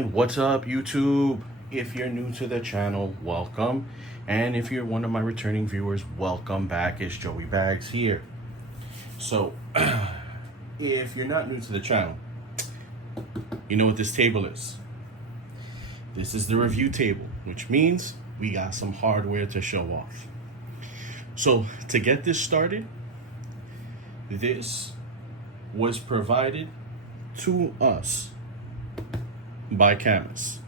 And what's up, YouTube? If you're new to the channel, welcome. And if you're one of my returning viewers, welcome back. It's Joey Bags here. So, if you're not new to the channel, you know what this table is. This is the review table, which means we got some hardware to show off. So, to get this started, this was provided to us by Cammus.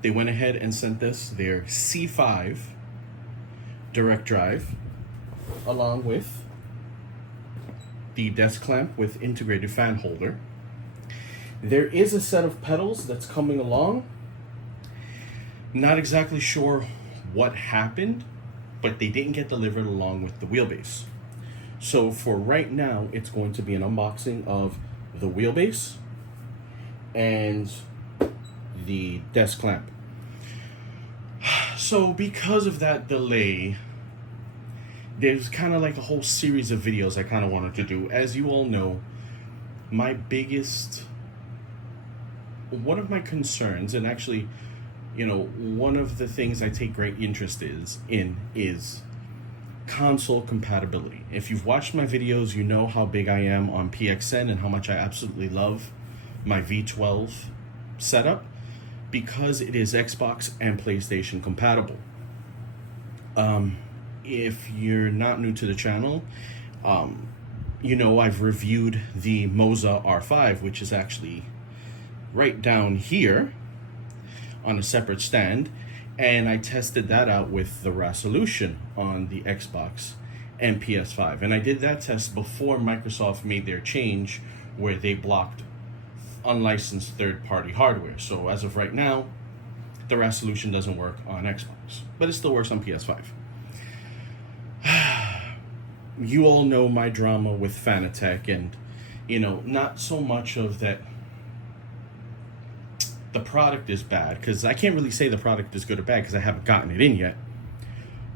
They went ahead and sent us their C5 direct drive along with the desk clamp with integrated fan holder. There is a set of pedals that's coming along. Not exactly sure what happened, but they didn't get delivered along with the wheelbase. So for right now, it's going to be an unboxing of the wheelbase and the desk clamp. So because of that delay, there's kind of like a whole series of videos I kind of wanted to do. As you all know, one of my concerns, and actually, one of the things I take great interest in is console compatibility. If you've watched my videos, you know how big I am on PXN and how much I absolutely love my V12 setup because it is Xbox and PlayStation compatible. If you're not new to the channel, I've reviewed the Moza R5, which is actually right down here on a separate stand, and I tested that out with the resolution on the Xbox and PS5. And I did that test before Microsoft made their change where they blocked unlicensed third-party hardware. So as of right now, the resolution doesn't work on Xbox, but it still works on PS5. You all know my drama with Fanatec, and not so much of that the product is bad, because I can't really say the product is good or bad because I haven't gotten it in yet,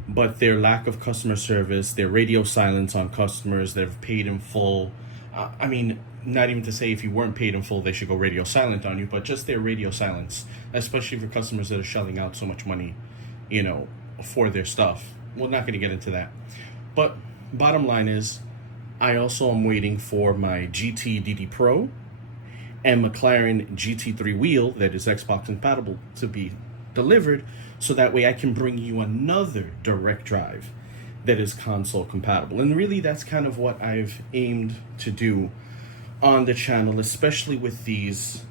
but their lack of customer service, their radio silence on customers that have paid in full. Not even to say if you weren't paid in full, they should go radio silent on you, but just their radio silence, especially for customers that are shelling out so much money, for their stuff. We're not going to get into that. But bottom line is, I also am waiting for my GT DD Pro and McLaren GT3 wheel that is Xbox compatible to be delivered, so that way I can bring you another direct drive that is console compatible. And really, that's kind of what I've aimed to do on the channel, especially with these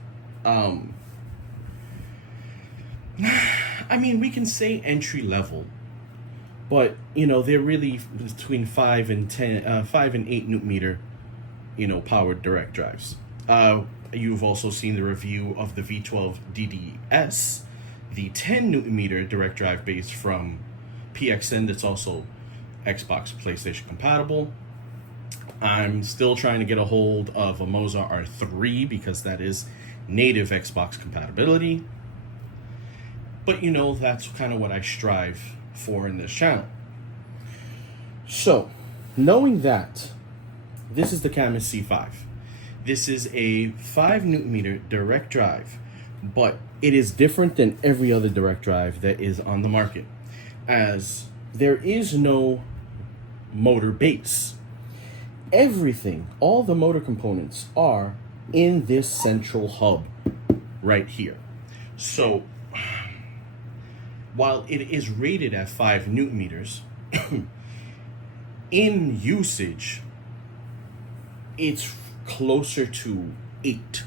we can say entry level, but they're really between 5 and 8 newton meter powered direct drives. You've also seen the review of the V12 DDS, the 10 newton meter direct drive base from PXN that's also Xbox PlayStation compatible. I'm still trying to get a hold of a Moza R3 because that is native Xbox compatibility. But that's kind of what I strive for in this channel. So, knowing that, this is the Cammus C5. This is a 5 newton meter direct drive, but it is different than every other direct drive that is on the market, as there is no motor base. Everything, all the motor components are in this central hub right here. So while it is rated at 5 newton meters, in usage, it's closer to 8,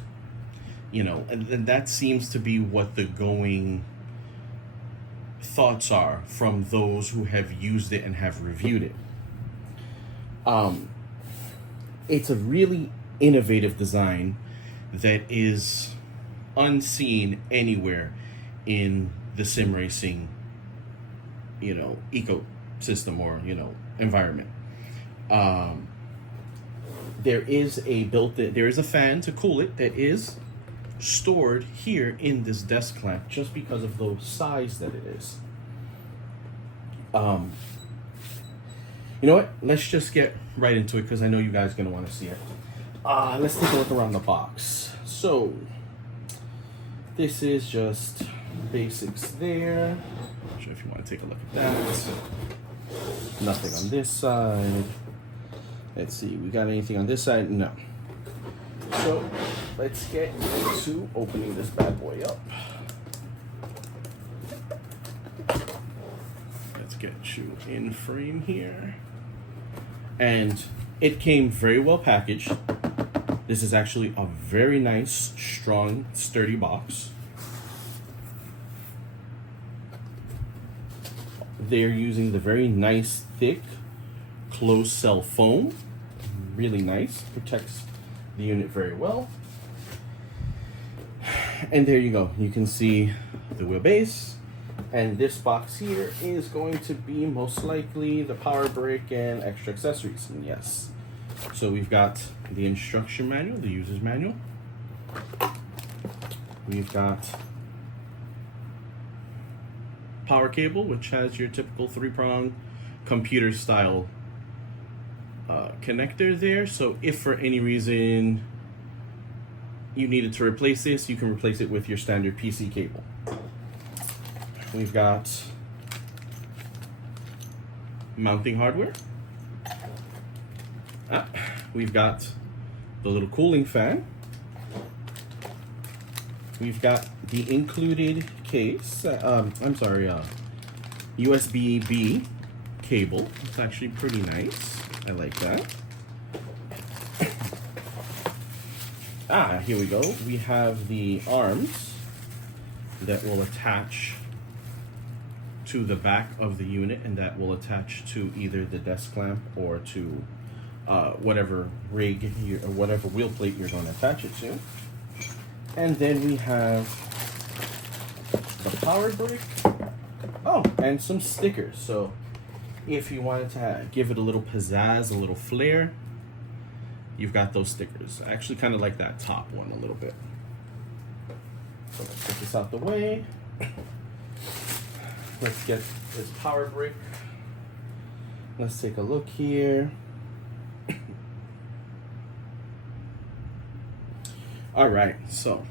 and that seems to be what the going thoughts are from those who have used it and have reviewed it. It's a really innovative design that is unseen anywhere in the sim racing, ecosystem or, environment. There is a fan to cool it that is stored here in this desk clamp just because of the size that it is. You know what? Let's just get right into it because I know you guys are going to want to see it. Let's take a look around the box. So, this is just basics there. Not sure if you want to take a look at that. Nothing on this side. Let's see, we got anything on this side? No. So let's get into opening this bad boy up. Let's get you in frame here. And it came very well packaged. This is actually a very nice, strong, sturdy box. They're using the very nice, thick, closed cell foam. Really nice, protects the unit very well. And there you go. You can see the wheelbase. And this box here is going to be most likely the power brick and extra accessories. And yes. So we've got the instruction manual, the user's manual. We've got power cable, which has your typical 3-prong computer style connector there. So if for any reason you needed to replace this, you can replace it with your standard PC cable. We've got mounting hardware. We've got the little cooling fan. We've got the included case. USB-B cable. It's actually pretty nice. I like that. Here we go. We have the arms that will attach to the back of the unit, and that will attach to either the desk clamp or to whatever rig or whatever wheel plate you're going to attach it to. And then we have the power brick. Oh, and some stickers. So if you wanted to give it a little pizzazz, a little flair, you've got those stickers. I actually kind of like that top one a little bit. So let's get this out the way. Let's get this power brick. Let's take a look here. All right, so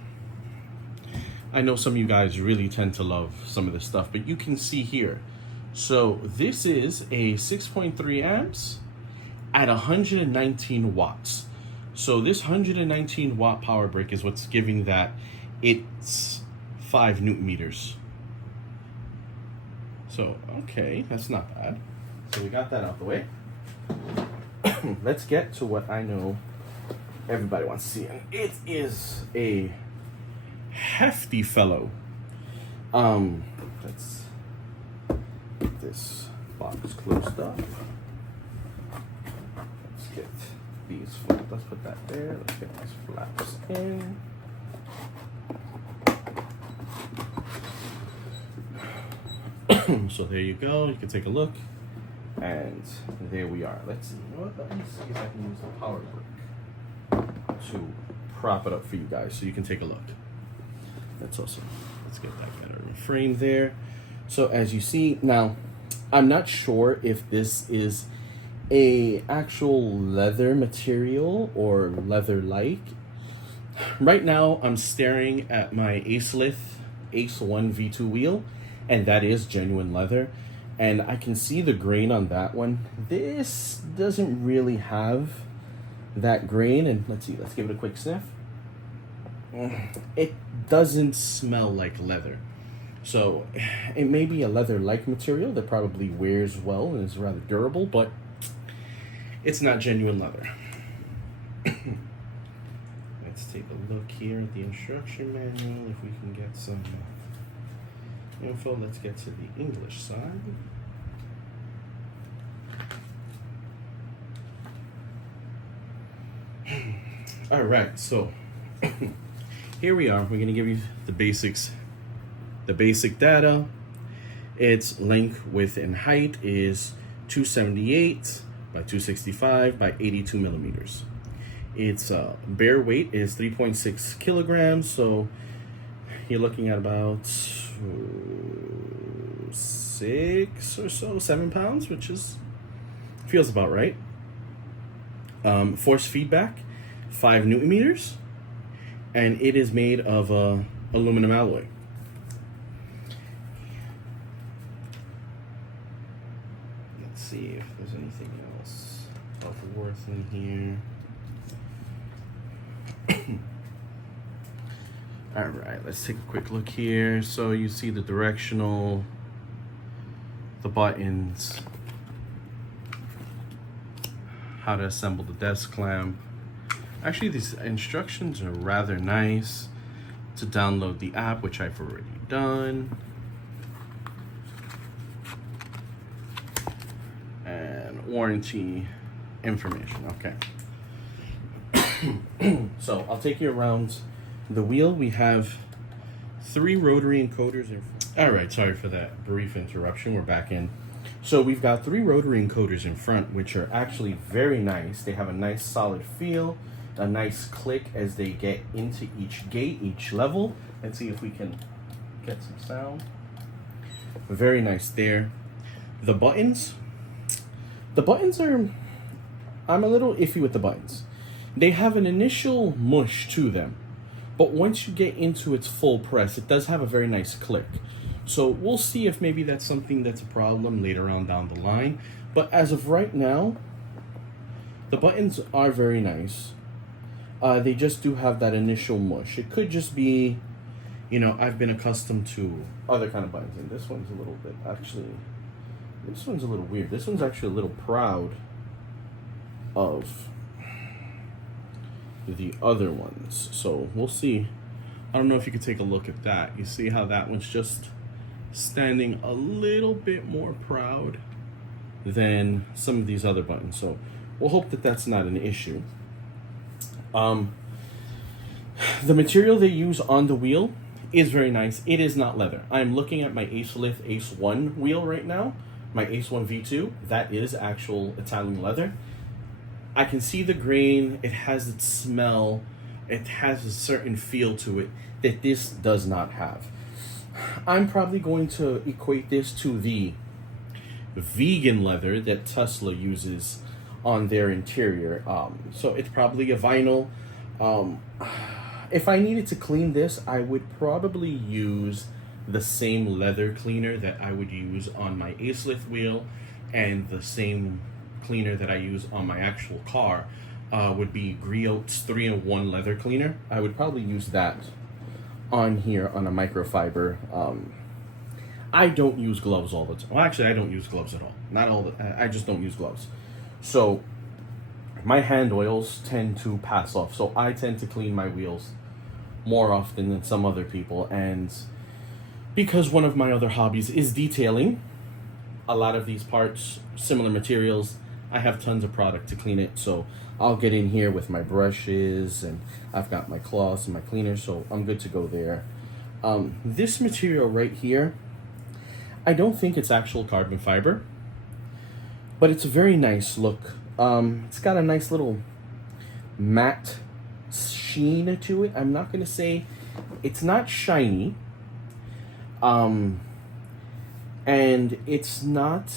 I know some of you guys really tend to love some of this stuff, but you can see here. So this is a 6.3 amps at 119 watts. So this 119 watt power brick is what's giving that it's 5 newton meters. So, okay, that's not bad. So we got that out the way. Let's get to what I know everybody wants to see. And it is a hefty fellow. Let's get this box closed up. Let's get these flaps. Let's put that there. Let's get these flaps in. So there you go. You can take a look. And there we are. Let's see. You know what? Let me see if I can use the power brick to prop it up for you guys so you can take a look. That's awesome. Let's get that better in frame there. So as you see, now I'm not sure if this is a actual leather material or leather-like. Right now I'm staring at my Acelith Ace 1 V2 wheel, and that is genuine leather. And I can see the grain on that one. This doesn't really have that grain. And let's see, let's give it a quick sniff. It doesn't smell like leather. So it may be a leather-like material that probably wears well and is rather durable, but it's not genuine leather. Let's take a look here at the instruction manual if we can get some info. Let's get to the English side. All right, so here we are. We're going to give you the basics, the basic data. Its length, width, and height is 278 by 265 by 82 millimeters. Its bare weight is 3.6 kilograms, so you're looking at about 6 or so, 7 pounds, which feels about right. Force feedback, 5 newton meters, and it is made of a aluminum alloy. Let's see if there's anything else of worth in here. All right, let's take a quick look here. So you see the directional, the buttons, how to assemble the desk clamp. Actually, these instructions are rather nice. To download the app, which I've already done. And warranty information, okay. So I'll take you around the wheel. We have 3 rotary encoders. All right, sorry for that brief interruption. We're back in. So we've got 3 rotary encoders in front, which are actually very nice. They have a nice solid feel, a nice click as they get into each gate, each level. Let's see if we can get some sound. Very nice there. The buttons are, I'm a little iffy with the buttons. They have an initial mush to them, but once you get into its full press, it does have a very nice click. So we'll see if maybe that's something that's a problem later on down the line. But as of right now, the buttons are very nice. They just do have that initial mush. It could just be, you know, I've been accustomed to other kind of buttons. And this one's a little bit, actually, this one's a little weird. This one's actually a little proud of the other ones. So we'll see. I don't know if you could take a look at that. You see how that one's just standing a little bit more proud than some of these other buttons. So we'll hope that that's not an issue. The material they use on the wheel is very nice. It is not leather. I'm looking at my Ace-Lift Ace 1 wheel right now, my Ace 1 V2. That is actual Italian leather. I can see the grain. It has its smell. It has a certain feel to it that this does not have. I'm probably going to equate this to the vegan leather that Tesla uses on their interior. So it's probably a vinyl. If I needed to clean this, I would probably use the same leather cleaner that I would use on my Ace-Lift wheel, and the same cleaner that I use on my actual car would be Griot's 3-in-1 leather cleaner. I would probably use that on here on a microfiber. I don't use gloves all the time. Well, actually, I don't use gloves at all. Not all the, I just don't use gloves. So my hand oils tend to pass off. So I tend to clean my wheels more often than some other people. And because one of my other hobbies is detailing, a lot of these parts, similar materials, I have tons of product to clean it. So I'll get in here with my brushes, and I've got my cloths and my cleaners, so I'm good to go there. This material right here, I don't think it's actual carbon fiber, but it's a very nice look. It's got a nice little matte sheen to it. I'm not going to say it's not shiny, and it's not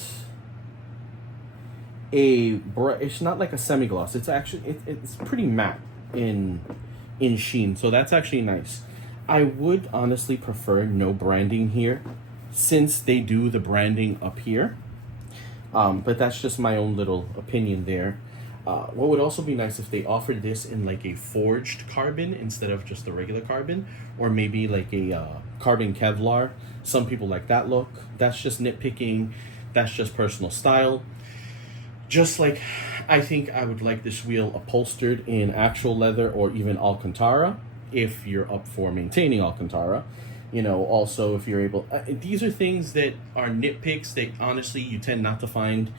it's not like a semi-gloss. It's actually it's pretty matte in sheen, so that's actually nice. I would honestly prefer no branding here, since they do the branding up here. But that's just my own little opinion there. What would also be nice if they offered this in like a forged carbon instead of just the regular carbon, or maybe like a carbon Kevlar. Some people like that look. That's just nitpicking. That's just personal style. Just like I think I would like this wheel upholstered in actual leather or even Alcantara, if you're up for maintaining Alcantara. You know, also if you're able, these are things that are nitpicks that honestly you tend not to find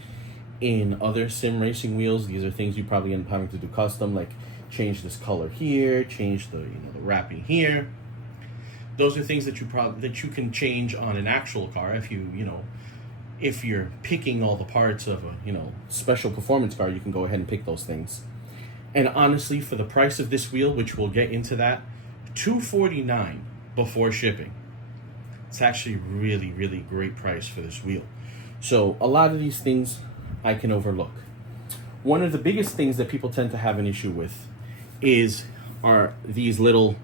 in other sim racing wheels. These are things you probably end up having to do custom, like change this color here, change the the wrapping here. Those are things that you can change on an actual car if if you're picking all the parts of a special performance car. You can go ahead and pick those things. And honestly, for the price of this wheel, which we'll get into that, $249 before shipping. It's actually really, really great price for this wheel. So a lot of these things I can overlook. One of the biggest things that people tend to have an issue with are these little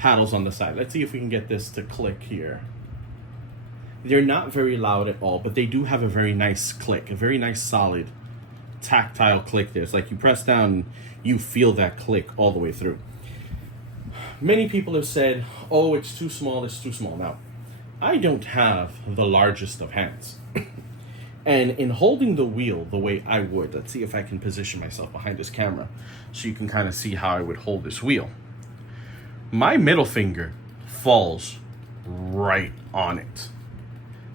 paddles on the side. Let's see if we can get this to click here. They're not very loud at all, but they do have a very nice click, a very nice solid tactile click there. It's like you press down and you feel that click all the way through. Many people have said, oh, it's too small, it's too small. Now, I don't have the largest of hands. And in holding the wheel the way I would, let's see if I can position myself behind this camera so you can kind of see how I would hold this wheel. My middle finger falls right on it.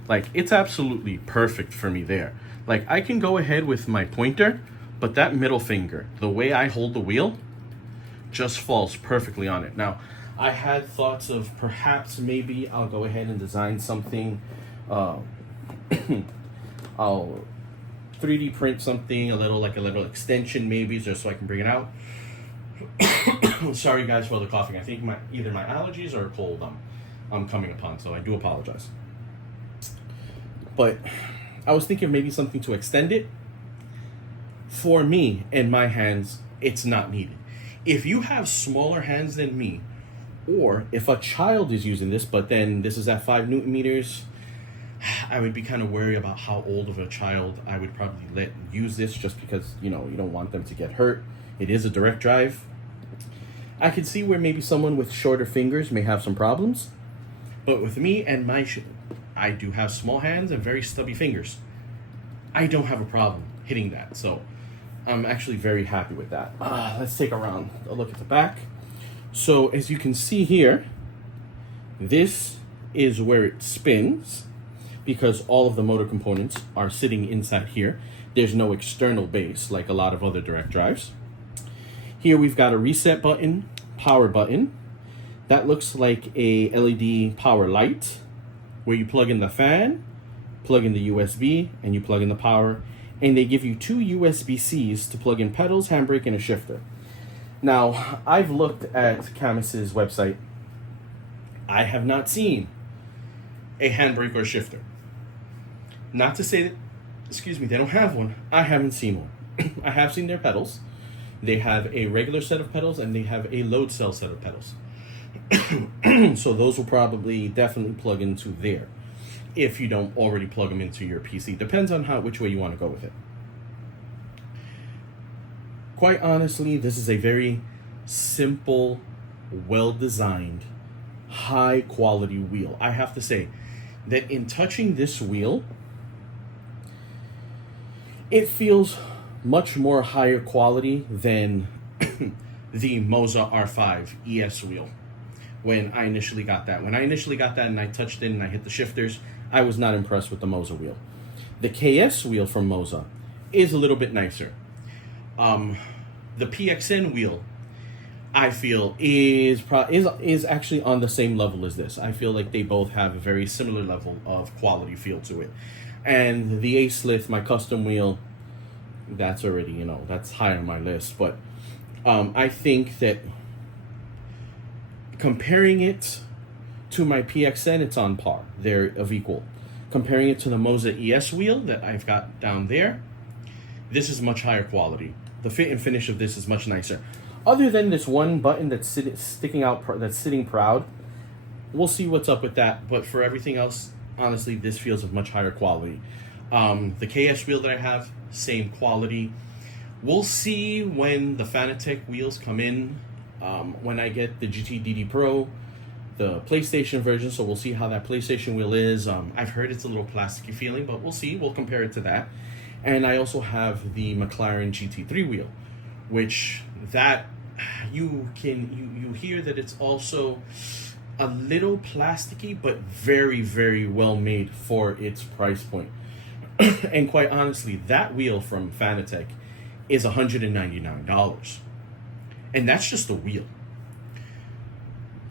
Like, it's absolutely perfect for me there. Like, I can go ahead with my pointer, but that middle finger, the way I hold the wheel, just falls perfectly on it. Now, I had thoughts of perhaps maybe I'll go ahead and design something. I'll 3D print something, a little extension maybe, just so I can bring it out. Sorry guys for the coughing. I think either my allergies or a cold I'm coming upon, so I do apologize. But I was thinking of maybe something to extend it. For me and my hands, it's not needed. If you have smaller hands than me, or if a child is using this, but then this is at 5 Newton meters, I would be kind of worried about how old of a child I would probably let use this, just because, you don't want them to get hurt. It is a direct drive. I could see where maybe someone with shorter fingers may have some problems. But with me and I do have small hands and very stubby fingers. I don't have a problem hitting that. So I'm actually very happy with that. Let's take a look at the back. So as you can see here, this is where it spins, because all of the motor components are sitting inside here. There's no external base like a lot of other direct drives. Here we've got a reset button, power button. That looks like a LED power light, where you plug in the fan, plug in the USB, and you plug in the power. And they give you 2 USB-Cs to plug in pedals, handbrake, and a shifter. Now, I've looked at Cammus's website. I have not seen a handbrake or a shifter. Not to say that, they don't have one. I haven't seen one. I have seen their pedals. They have a regular set of pedals, and they have a load cell set of pedals. So those will probably definitely plug into there, if you don't already plug them into your PC. Depends on which way you want to go with it. Quite honestly, this is a very simple, well-designed, high-quality wheel. I have to say that in touching this wheel, it feels much more higher quality than the Moza R5 ES wheel. When I initially got that and I touched it and I hit the shifters, I was not impressed with the Moza wheel. The KS wheel from Moza is a little bit nicer. The PXN wheel, I feel, is actually on the same level as this. I feel like they both have a very similar level of quality feel to it. And the A-Slith, my custom wheel, that's already, that's high on my list. But I think that comparing it to my PXN, it's on par. They're of equal. Comparing it to the Moza ES wheel that I've got down there, this is much higher quality. The fit and finish of this is much nicer. Other than this one button that's sticking out, that's sitting proud, we'll see what's up with that. But for everything else, honestly, this feels of much higher quality. The KS wheel that I have, same quality. We'll see when the Fanatec wheels come in. When I get the GT DD Pro, the PlayStation version, so we'll see how that PlayStation wheel is. I've heard it's a little plasticky feeling, but we'll see. We'll compare it to that. And I also have the McLaren GT3 wheel, which that you hear that it's also a little plasticky, but very, very well made for its price point. And quite honestly, that wheel from Fanatec is $199. And that's just the wheel.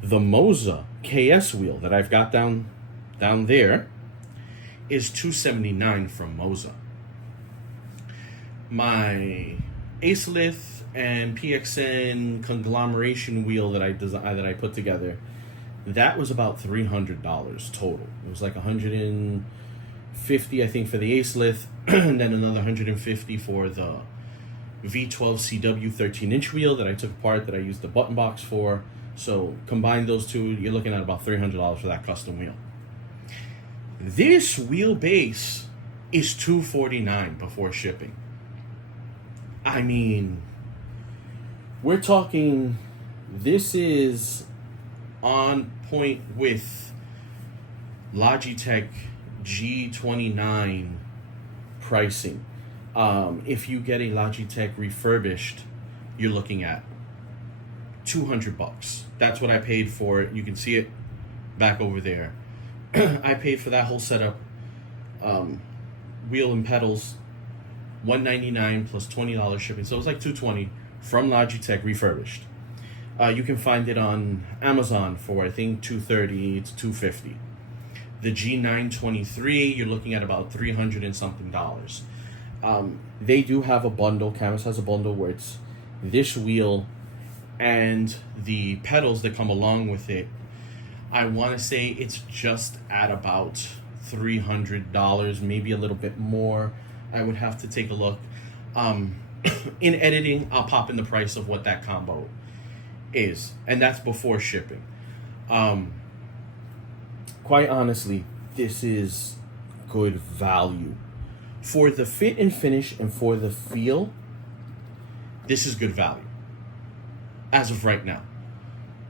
The Moza KS wheel that I've got down there is $279 from Moza. My A-Slith and PXN conglomeration wheel that I put together, that was about $300 total. It was like $150, I think, for the A-Slith, and then another $150 for the V12 CW 13-inch wheel that I took apart, that I used the button box for. So combine those two, you're looking at about $300 for that custom wheel. This wheelbase is $249 before shipping. I mean, we're talking, this is on point with Logitech G29 pricing. If you get a Logitech refurbished, you're looking at $200. That's what I paid for it. You can see it back over there. I paid for that whole setup, wheel and pedals, $199 plus $20 shipping. So it was like $220 from Logitech refurbished. You can find it on Amazon for I think $230 to $250. The G923, you're looking at about $300 and something dollars. They do have a bundle. Cammus has a bundle where it's this wheel and the pedals that come along with it. I want to say it's just at about $300, maybe a little bit more. I would have to take a look. In editing, I'll pop in the price of what that combo is, and that's before shipping. Quite honestly, this is good value. For the fit and finish and for the feel, this is good value. As of right now.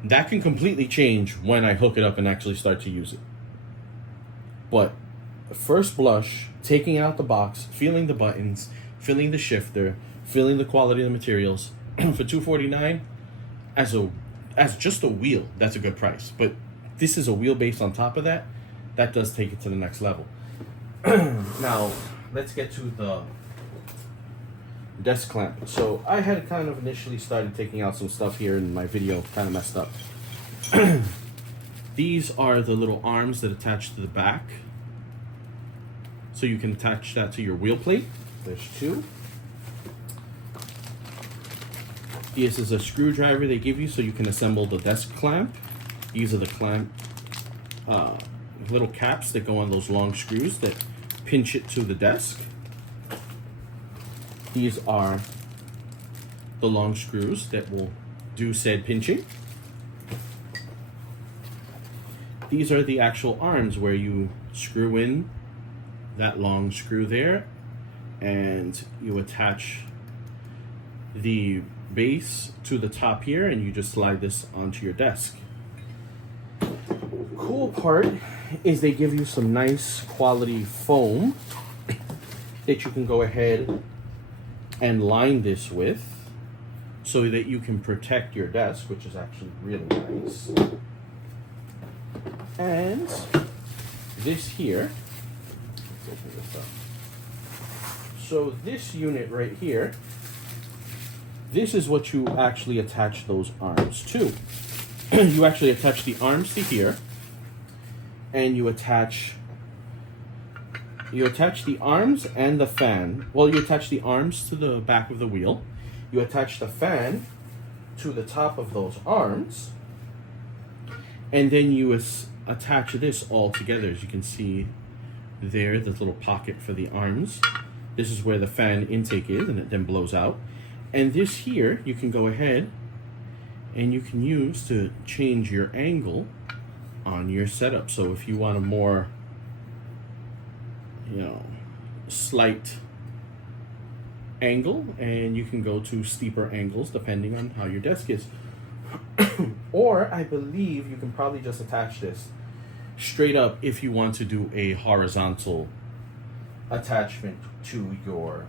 That can completely change when I hook it up and actually start to use it. But first blush, taking out the box, feeling the buttons, feeling the shifter, feeling the quality of the materials, for $249, as just a wheel, that's a good price. But this is a wheelbase on top of that. That does take it to the next level. Now, let's get to the desk clamp. So I had kind of initially started taking out some stuff here and my video kind of messed up. These are the little arms that attach to the back. So you can attach that to your wheel plate. There's two. This is a screwdriver they give you so you can assemble the desk clamp. These are the clamp little caps that go on those long screws that pinch it to the desk. These are the long screws that will do said pinching. These are the actual arms where you screw in that long screw there and you attach the base to the top here and you just slide this onto your desk. Cool part is they give you some nice quality foam that you can go ahead and line this with so that you can protect your desk, which is actually really nice. And this here, let's open this up. So this unit right here, this is what you actually attach those arms to. You actually attach the arms to here, and you attach the arms and the fan. Well, you attach the arms to the back of the wheel. You attach the fan to the top of those arms, and then you attach this all together. As you can see there, this little pocket for the arms. This is where the fan intake is, and it then blows out. And this here, you can go ahead and you can use to change your angle on your setup. So if you want a more, slight angle, and you can go to steeper angles depending on how your desk is. Or I believe you can probably just attach this straight up if you want to do a horizontal attachment to your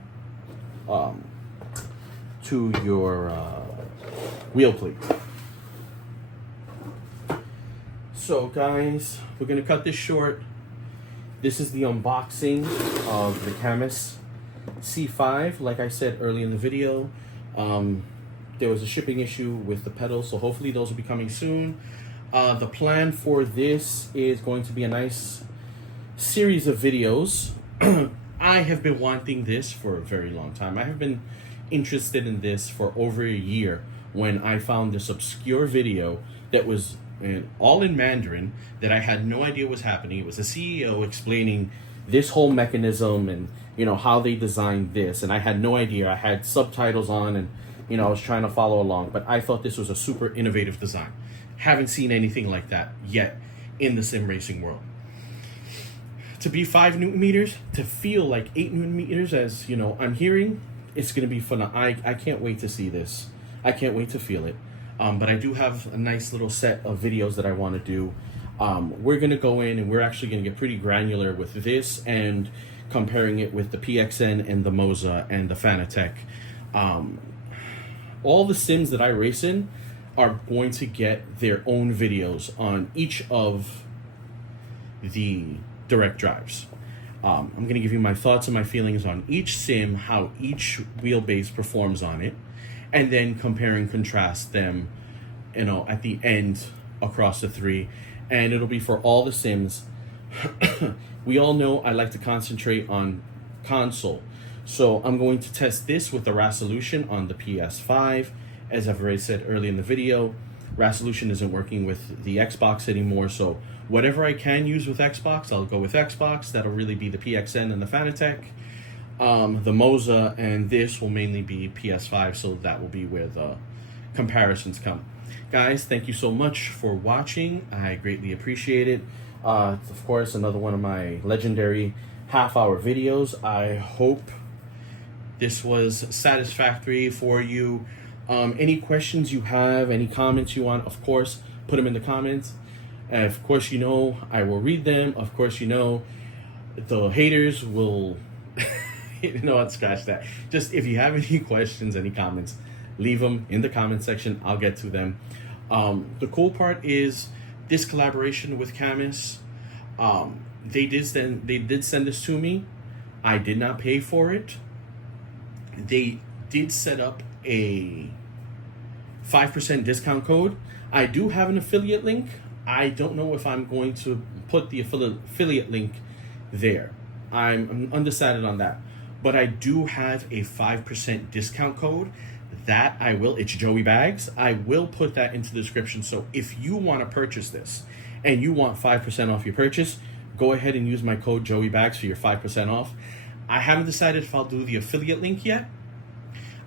wheel plate. So guys, we're gonna cut this short. This is the unboxing of the Cammus C5. Like I said early in the video, there was a shipping issue with the pedals, so hopefully those will be coming soon. The plan for this is going to be a nice series of videos. I have been wanting this for a very long time. I have been interested in this for over a year when I found this obscure video that was all in Mandarin that I had no idea was happening. It was a CEO explaining this whole mechanism and how they designed this, and I had no idea. I had subtitles on and I was trying to follow along, but I thought this was a super innovative design. Haven't seen anything like that yet in the sim racing world. To be 5 Newton meters, to feel like 8 Newton meters, as you know, I'm hearing, it's going to be fun. I can't wait to see this. I can't wait to feel it. But I do have a nice little set of videos that I want to do. We're going to go in and we're actually going to get pretty granular with this and comparing it with the PXN and the Moza and the Fanatec. All the sims that I race in are going to get their own videos on each of the direct drives. I'm going to give you my thoughts and my feelings on each sim, how each wheelbase performs on it, and then compare and contrast them, you know, at the end across the 3. And it'll be for all the sims. We all know I like to concentrate on console. So I'm going to test this with the resolution on the PS5. As I've already said early in the video, resolution isn't working with the Xbox anymore. So whatever I can use with Xbox, I'll go with Xbox. That'll really be the PXN and the Fanatec. The Moza and this will mainly be PS5. So that will be where the comparisons come. Guys, thank you so much for watching. I greatly appreciate it. Of course, another one of my legendary half-hour videos. I hope this was satisfactory for you. Any questions you have, any comments you want, of course, put them in the comments. Of course, you know, I will read them. Of course, you know, the haters will, you know what, scratch that. Just if you have any questions, any comments, leave them in the comment section. I'll get to them. The cool part is this collaboration with Cammus. They did send this to me. I did not pay for it. They did set up a 5% discount code. I do have an affiliate link. I don't know if I'm going to put the affiliate link there. I'm undecided on that. But I do have a 5% discount code. That I will. It's Joey Bags. I will put that into the description. So if you want to purchase this and you want 5% off your purchase, go ahead and use my code Joey Bags for your 5% off. I haven't decided if I'll do the affiliate link yet.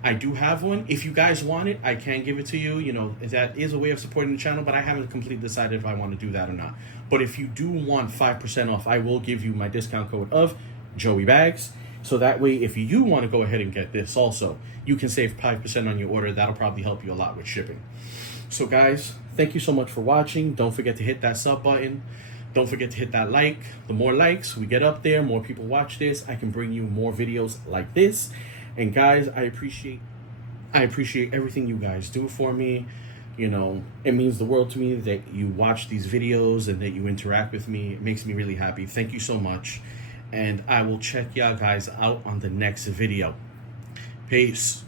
I do have one. If you guys want it, I can give it to you. You know, that is a way of supporting the channel, but I haven't completely decided if I want to do that or not. But if you do want 5% off, I will give you my discount code of Joey Bags. So that way, if you do want to go ahead and get this also, you can save 5% on your order. That'll probably help you a lot with shipping. So guys, thank you so much for watching. Don't forget to hit that sub button. Don't forget to hit that like. The more likes we get up there, more people watch this, I can bring you more videos like this. And guys, I appreciate everything you guys do for me. You know, it means the world to me that you watch these videos and that you interact with me. It makes me really happy. Thank you so much. And I will check y'all guys out on the next video. Peace.